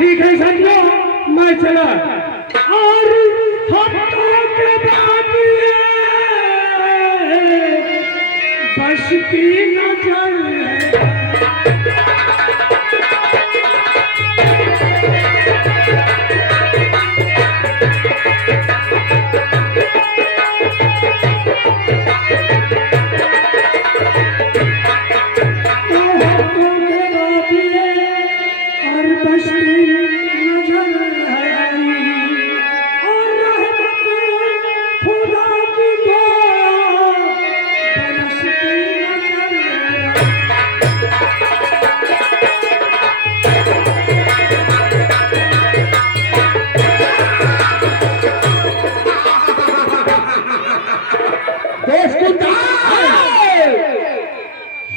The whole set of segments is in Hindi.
ठीक है समझो, मैं चला। और हफ्तों के बाद ये बसती नजर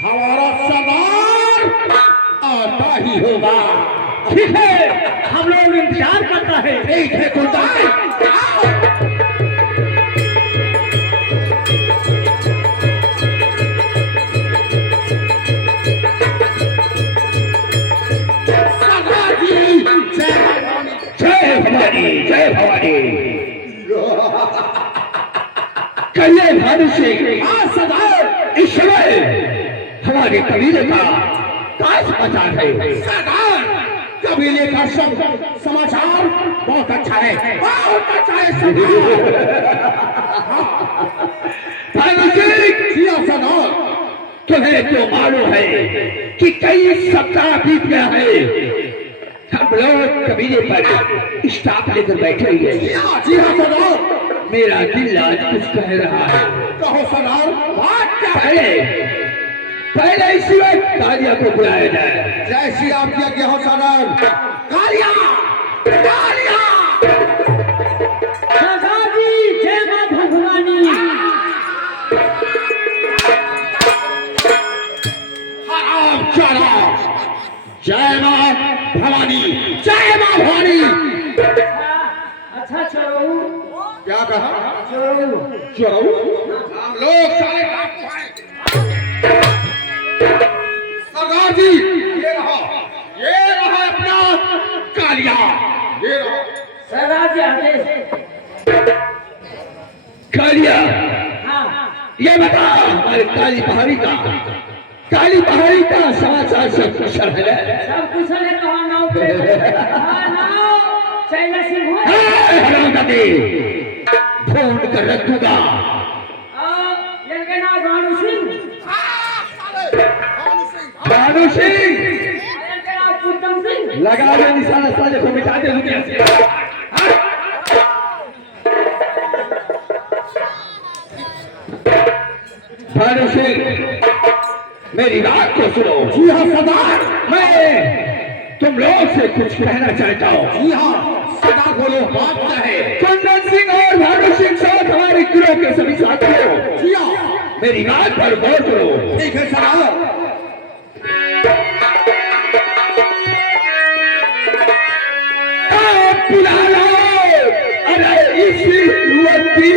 हमारा सरदार आता ही होगा। ठीक है, हम लोग इंतजार करता है। ठीक है कुलदार। सरदार जी जय भवानी, जय भवानी। कहिए भानु सिंह। हाँ सरदार, इस समय हमारे कबीले का क्या समाचार है? सरदार कबीले का सब समाचार बहुत अच्छा है, बहुत अच्छा है सरदार। भानु सिंह, जी हाँ सरदार। तुम्हें तो मालूम है कि कई सप्ताह बीत गया है, हम लोग कबीले पर स्टाफ लेकर बैठे हुए हैं। जी हाँ सरदार। मेरा दिल आज कुछ कह रहा है। कहो सरदार, बात क्या है? पहले इसी वक्त कालिया को बुलाया जाए। जय श्री राम की आज्ञा हो सरदार। कालिया, कालिया। दादाजी, जय मां भगवानी। हराम चला। जय मां भवानी, जय मां भवानी। अच्छा चलो, क्या कहा? चलो चलो, हम लोग सारे डाकू हैं। सरदार जी, ये रहा अपना कालिया। ये रहा सरदार जी आदेश। कालिया। हाँ, ये बता हमारे काली पहाड़ी का समाचार सब कुशल है। सब कुशल है। कहाँ नाव पे? हाँ, नाव चैला सिंह हो। फोन कर रखूंगा। इनके नाम भानु सिंह। भानु सिंह, इनके नाम पुत्तम सिंह। लगा दे निशाना, साले को मिटा दे दुनिया से। भानु सिंह, मेरी बात को सुनो। जी हाँ सरदार। मैं तुम लोग से कुछ कहना चाहता हूँ। जी हाँ सरदार, बोलो, बात क्या है? कुंदन सिंह और भानु सिंह साथ हमारे गिरोह के सभी साथी हो। जी हाँ, मेरी बात पर गौर करो। ठीक है सरदार। बुला लो। अरे इसी युवती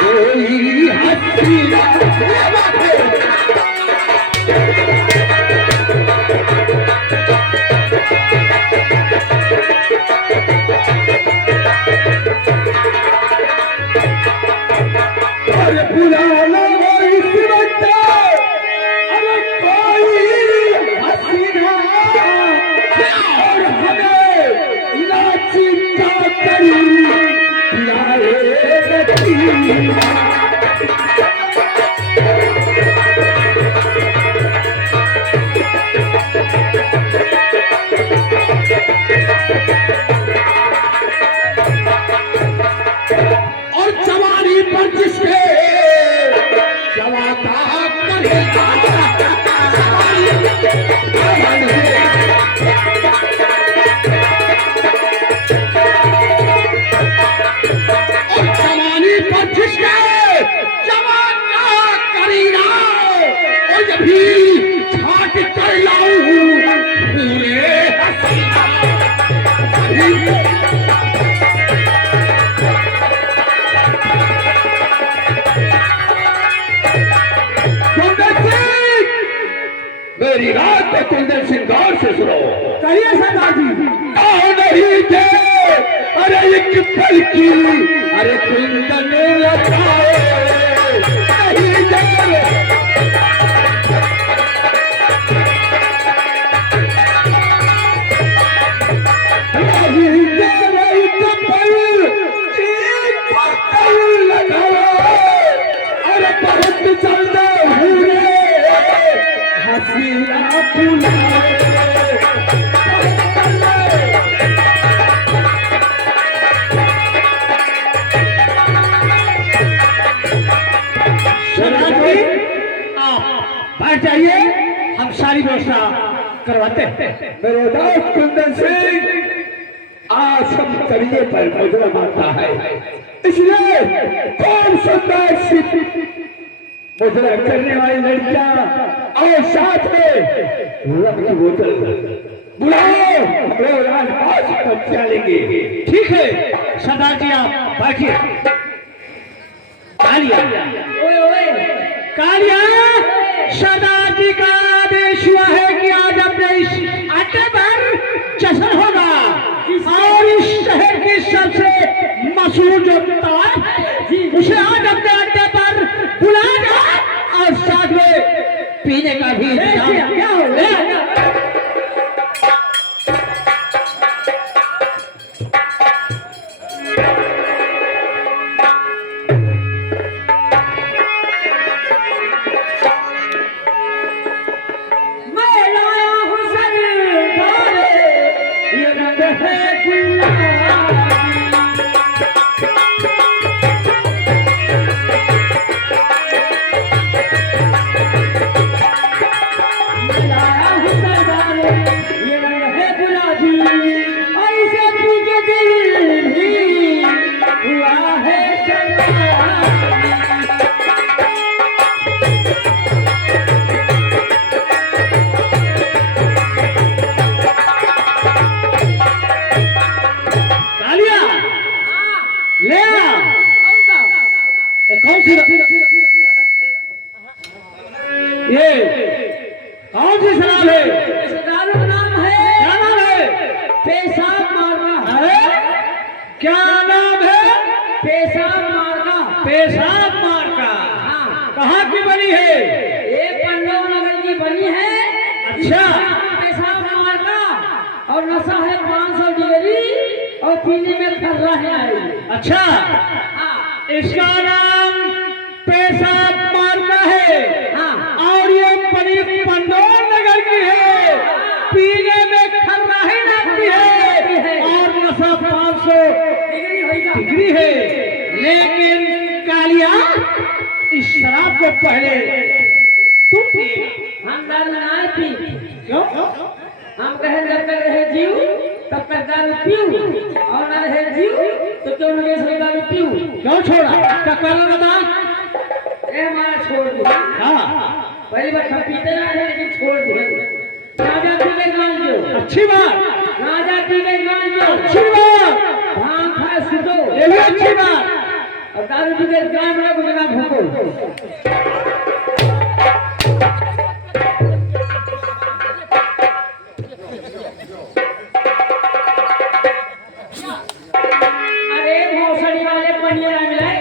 कोई हसीना। ये बात है। अरे बुला लो इस वक्त, अरे कोई हसीना, और हमें नाची का करी खिलाए। की अरे कुंदन लगाए नहीं जाए अरे बहुत चलते हुए हंसिया बैठ जाइए, हम सारी व्यवस्था करवाते हैं। मेरे दोस्त कुंदन सिंह आज हम करिए पर मुजरा मानता है, इसलिए कौन सुंदर सी मुजरा करने वाली लड़कियां और साथ में रब की बोतल बुलाओ, हमारे राजपास बच्चा लेंगे। ठीक है सरदार जी, आप बैठिए। कालिया कालिया, सरदार जी का आदेश हुआ है कि आज अपने इस अड्डे पर जश्न होगा और इस शहर की सबसे मशहूर जो तार उसे आज अपने अड्डे पर बुलाया और साथ में पीने का भी इंतजाम क्या हो ये कौन सी शराब है? शराब का नाम है, क्या नाम है? पेशाब मारना। अरे क्या नाम है? पेशाब मारना। पेशाब मारना, हाँ। कहाँ की बनी है? ये पंडव नगर की बनी है। अच्छा। पेशाब मारना और नशा है 500 डिग्री और पीने में खर्रा है। अच्छा, इसका नाम पेशाब मारना है, हाँ। और ये पनीर पंडोर नगर की है, पीने में खर्राही लगती है और नशा 500 डिग्री है। लेकिन कालिया, इस शराब को पहले तुम पिएगा, हम दारू ना पी। क्यों? हम कहे जब तक रहे जीव तब तक दारू पीऊं और ना रहे जीव तो क्यों नहीं दारू पीऊं। क्यों छोड़ा? क्या कारण बता? हमारा छोड़ दिया। हाँ, पहली बार हम पीते रहे लेकिन छोड़ दिया। राजा पी के गाँव जो, अच्छी बात। राजा पी के गाँव जो, अच्छी बात। भांग खाए सुतो, ये भी अच्छी बात। और दारू पी के गाँव में कुछ ना भूको। अरे भोसड़ी वाले पनिया मिलाए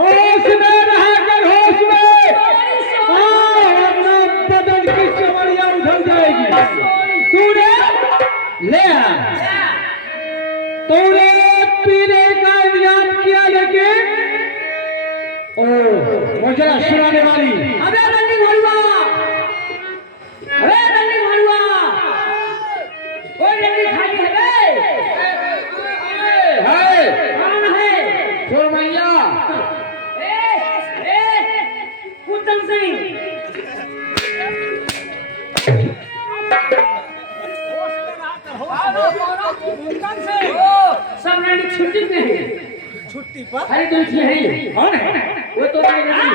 होश में रहकर, होश में, वरना बदन की चमड़ियां उधर जाएगी। तूने ले तूने पीने का इंतजाम किया, लेकिन मुझे सुनाने वाली, अबे रंडी भरुआ, अबे रंडी भरुआ, कोई रंडी खाली है? कौन है? सुरमैया। कुंदन सिंह। सब रंडी छुट्टी पे है। छुट्टी पर? अरे तुम है, कौन है? वो तो नहीं।